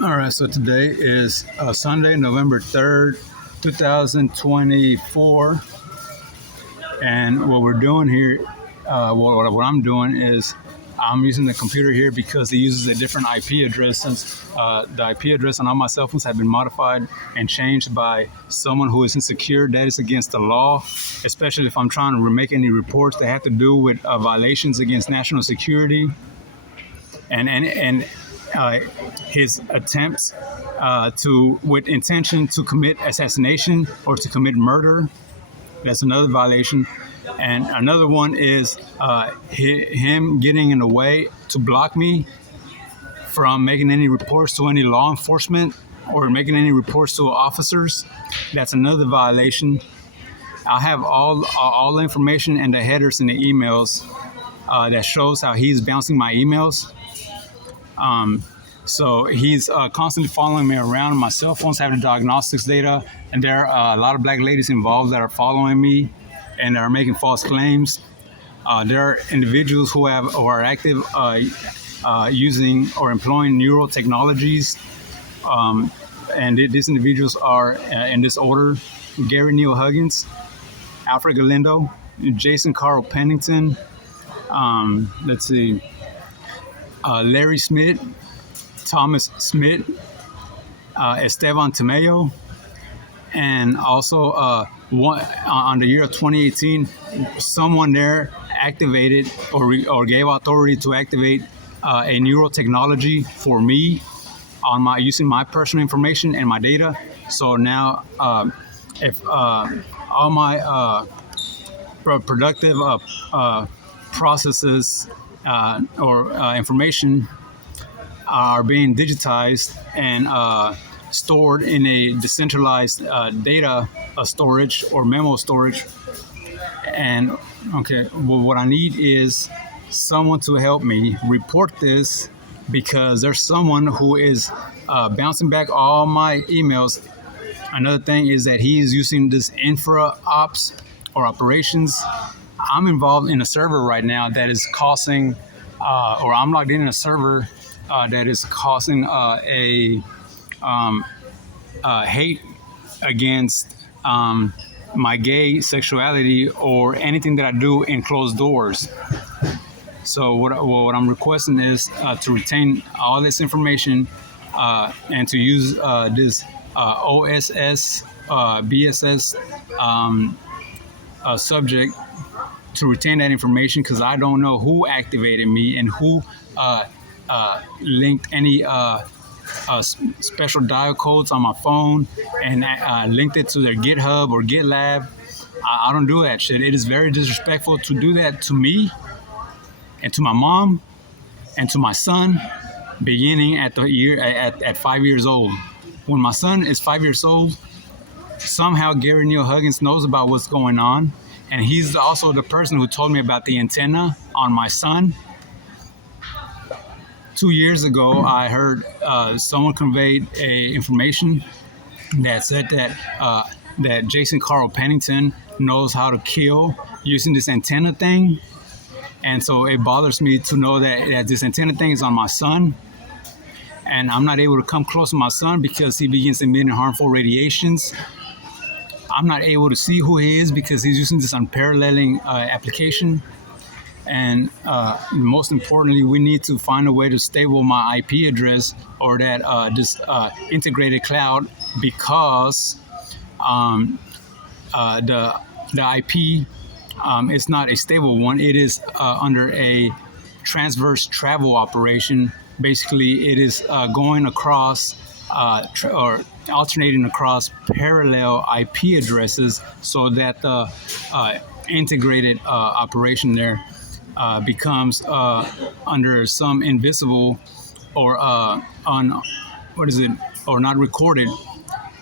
All right, so today is Sunday, November 3rd, 2024. And what we're doing here, what I'm doing is I'm using the computer here because it uses a different IP address since the IP address on all my cell phones have been modified and changed by someone who is insecure. That is against the law, especially if I'm trying to make any reports that have to do with violations against national security and his attempts with intention to commit assassination or to commit murder. That's another violation. And another one is him getting in the way to block me from making any reports to any law enforcement or making any reports to officers. That's another violation. I have all the information and the headers in the emails that shows how he's bouncing my emails. So he's constantly following me around. My cell phones have the diagnostics data, and there are a lot of black ladies involved that are following me and are making false claims. There are individuals who are active using or employing neural technologies, and these individuals are in this order: Gary Neal Huggins, Alfred Galindo, Jason Carl Pennington. Let's see. Larry Smith, Thomas Smith, Esteban Tamayo, and also on the year of 2018, someone there activated or gave authority to activate a neural technology for me on using my personal information and my data. So now, if all my productive processes or information are being digitized and stored in a decentralized data storage or memo storage. And okay, well, what I need is someone to help me report this because there's someone who is bouncing back all my emails. Another thing is that he's using this infra ops or operations. I'm involved in a server right now that is causing, or I'm logged in a server that is causing a hate against my gay sexuality or anything that I do in closed doors. So what I'm requesting is to retain all this information and to use this OSS BSS subject to retain that information because I don't know who activated me and who linked any special dial codes on my phone and linked it to their GitHub or GitLab. I don't do that shit. It is very disrespectful to do that to me and to my mom and to my son beginning at the year at 5 years old. When my son is 5 years old, somehow Gary Neal Huggins knows about what's going on. And he's also the person who told me about the antenna on my son. 2 years ago, I heard someone conveyed information that said that Jason Carl Pennington knows how to kill using this antenna thing. And so it bothers me to know that this antenna thing is on my son. And I'm not able to come close to my son because he begins emitting harmful radiations. I'm not able to see who he is because he's using this unparalleling application. And most importantly, we need to find a way to stable my IP address or that this integrated cloud because the IP is not a stable one. It is under a transverse travel operation. Basically, it is going across or alternating across parallel IP addresses so that the integrated operation there becomes under some invisible or or not recorded.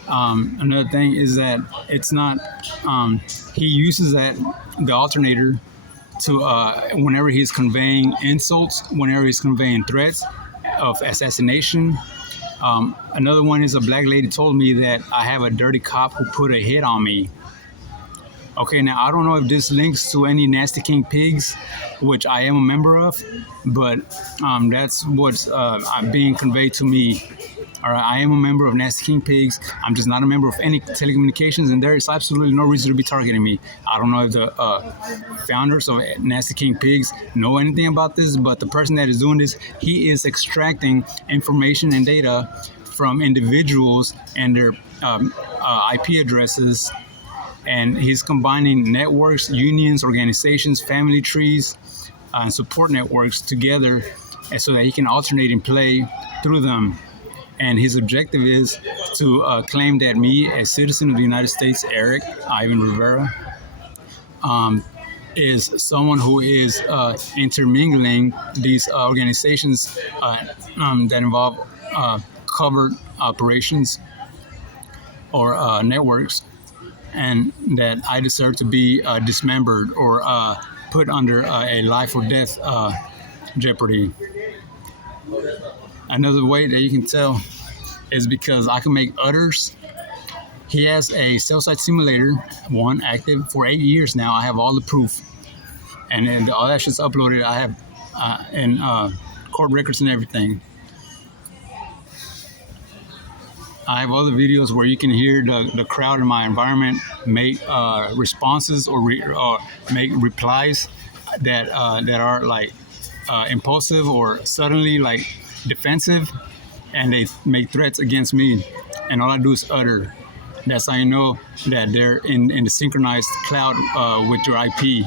Another thing is that it's not. He uses the alternator to whenever he's conveying insults, whenever he's conveying threats of assassination. Another one is a black lady told me that I have a dirty cop who put a hit on me. Okay, now I don't know if this links to any Nasty King Pigs, which I am a member of, but that's what's being conveyed to me All right, I am a member of Nasty King Pigs. I'm just not a member of any telecommunications, and there is absolutely no reason to be targeting me. I don't know if the founders of Nasty King Pigs know anything about this, but the person that is doing this, he is extracting information and data from individuals and their IP addresses, and he's combining networks, unions, organizations, family trees, and support networks together, and so that he can alternate and play through them. And his objective is to claim that me, a citizen of the United States, Eric Ivan Rivera, is someone who is intermingling these organizations that involve covert operations or networks, and that I deserve to be dismembered or put under a life or death jeopardy. Another way that you can tell is because I can make udders. He has a cell site simulator, one active for 8 years now. I have all the proof, and all that shit's uploaded. I have in court records and everything. I have other videos where you can hear the crowd in my environment make responses or make replies that are like impulsive or suddenly like defensive, and they make threats against me, and all I do is utter. That's how you know that they're in the synchronized cloud with your IP.